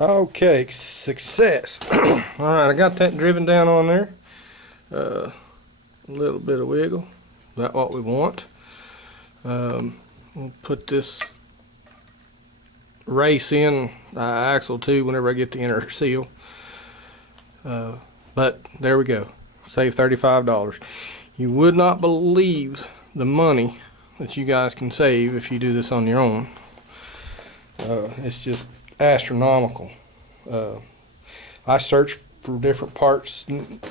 Okay, success. Alright, I got that driven down on there. A little bit of wiggle, about what we want. We'll put this race in axle too whenever I get the inner seal. But there we go, save $35. You would not believe the money that you guys can save if you do this on your own. It's just astronomical. I searched for different parts.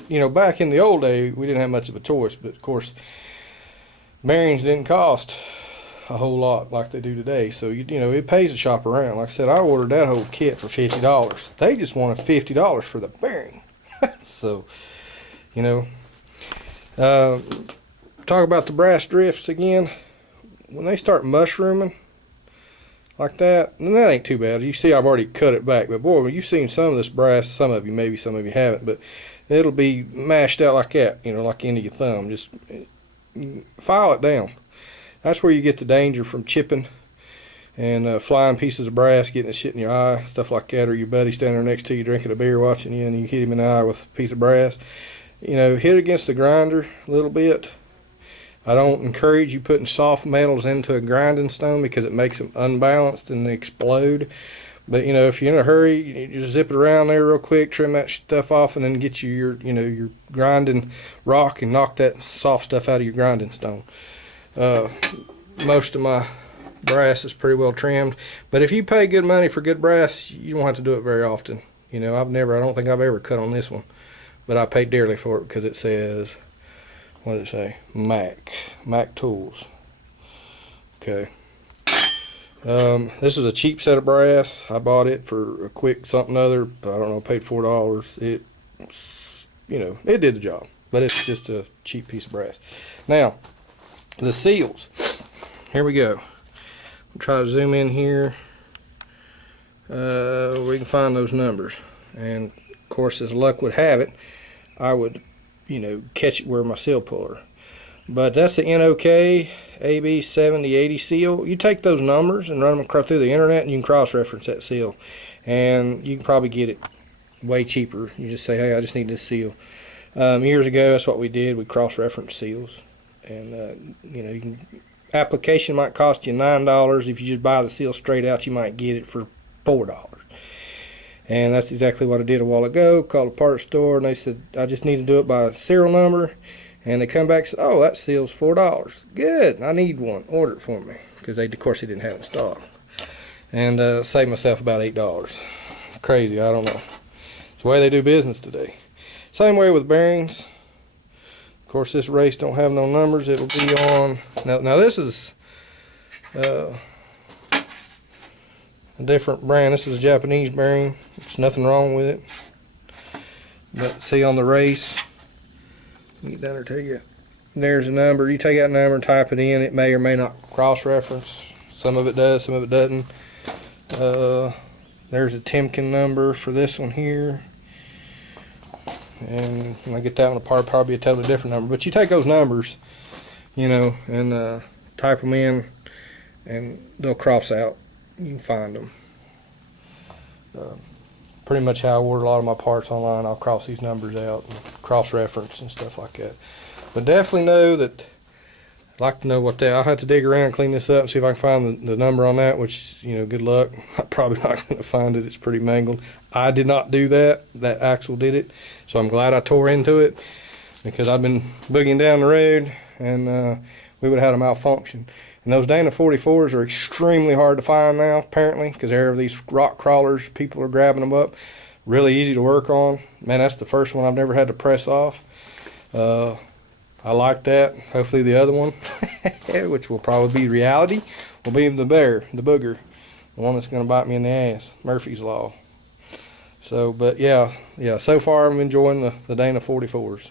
You know, back in the old day, we didn't have much of a choice, but of course, bearings didn't cost a whole lot like they do today. So you know, it pays to shop around. Like I said, I ordered that whole kit for $50. They just wanted $50 for the bearing. So, you know, talk about the brass drifts again. When they start mushrooming like that, and that ain't too bad. You see, I've already cut it back, but boy, you've seen some of this brass. Some of you, maybe some of you haven't, but it'll be mashed out like that, you know, like the end of your thumb. Just file it down. That's where you get the danger from chipping and flying pieces of brass, getting the shit in your eye, stuff like that, or your buddy standing there next to you drinking a beer watching you and you hit him in the eye with a piece of brass. You know, hit against the grinder a little bit. I don't encourage you putting soft metals into a grinding stone because it makes them unbalanced and they explode. But you know, if you're in a hurry, you just zip it around there real quick, trim that stuff off, and then get you your grinding rock and knock that soft stuff out of your grinding stone. Most of my brass is pretty well trimmed, but if you pay good money for good brass, you don't have to do it very often. You know, I don't think I've ever cut on this one, but I paid dearly for it because it says, what does it say? Mac Tools. Okay. This is a cheap set of brass. I bought it for a quick something other. I don't know, paid $4. It, you know, it did the job, but it's just a cheap piece of brass. Now, the seals. Here we go. I'll try to zoom in here. We can find those numbers, and of course, as luck would have it, I would, you know, catch it where my seal puller. But that's the NOK AB7080 seal. You take those numbers and run them across through the internet, and you can cross-reference that seal, and you can probably get it way cheaper. You just say, hey, I just need this seal. Years ago, that's what we did. We cross-referenced seals, and you know, application might cost you $9. If you just buy the seal straight out, you might get it for $4. And that's exactly what I did a while ago. Called a parts store, and they said I just need to do it by serial number. And they come back and say, oh, that seal's $4. Good, I need one. Order it for me. Because of course they didn't have it in stock. And saved myself about $8. Crazy, I don't know. It's the way they do business today. Same way with bearings. Of course, this race don't have no numbers. It'll be on. Now this is a different brand. This is a Japanese bearing. There's nothing wrong with it. But see on the race, get down there to you. There's a number. You take that number and type it in. It may or may not cross-reference. Some of it does, some of it doesn't. There's a Timken number for this one here. And when I get that one apart, probably a totally different number. But you take those numbers, you know, and type them in, and they'll cross out. You can find them. Pretty much how I order a lot of my parts online. I'll cross these numbers out and cross-reference and stuff like that. But definitely know that, I'd like to know what that, I'll have to dig around and clean this up and see if I can find the number on that, which, you know, good luck. I'm probably not going to find it. It's pretty mangled. I did not do that. That axle did it. So I'm glad I tore into it, because I've been boogieing down the road and we would have had a malfunction. And those Dana 44s are extremely hard to find now, apparently, because there are these rock crawlers. People are grabbing them up. Really easy to work on. Man, that's the first one I've never had to press off. I like that. Hopefully the other one, which will probably be reality, will be the booger, the one that's going to bite me in the ass. Murphy's Law. So, but yeah, so far I'm enjoying the Dana 44s.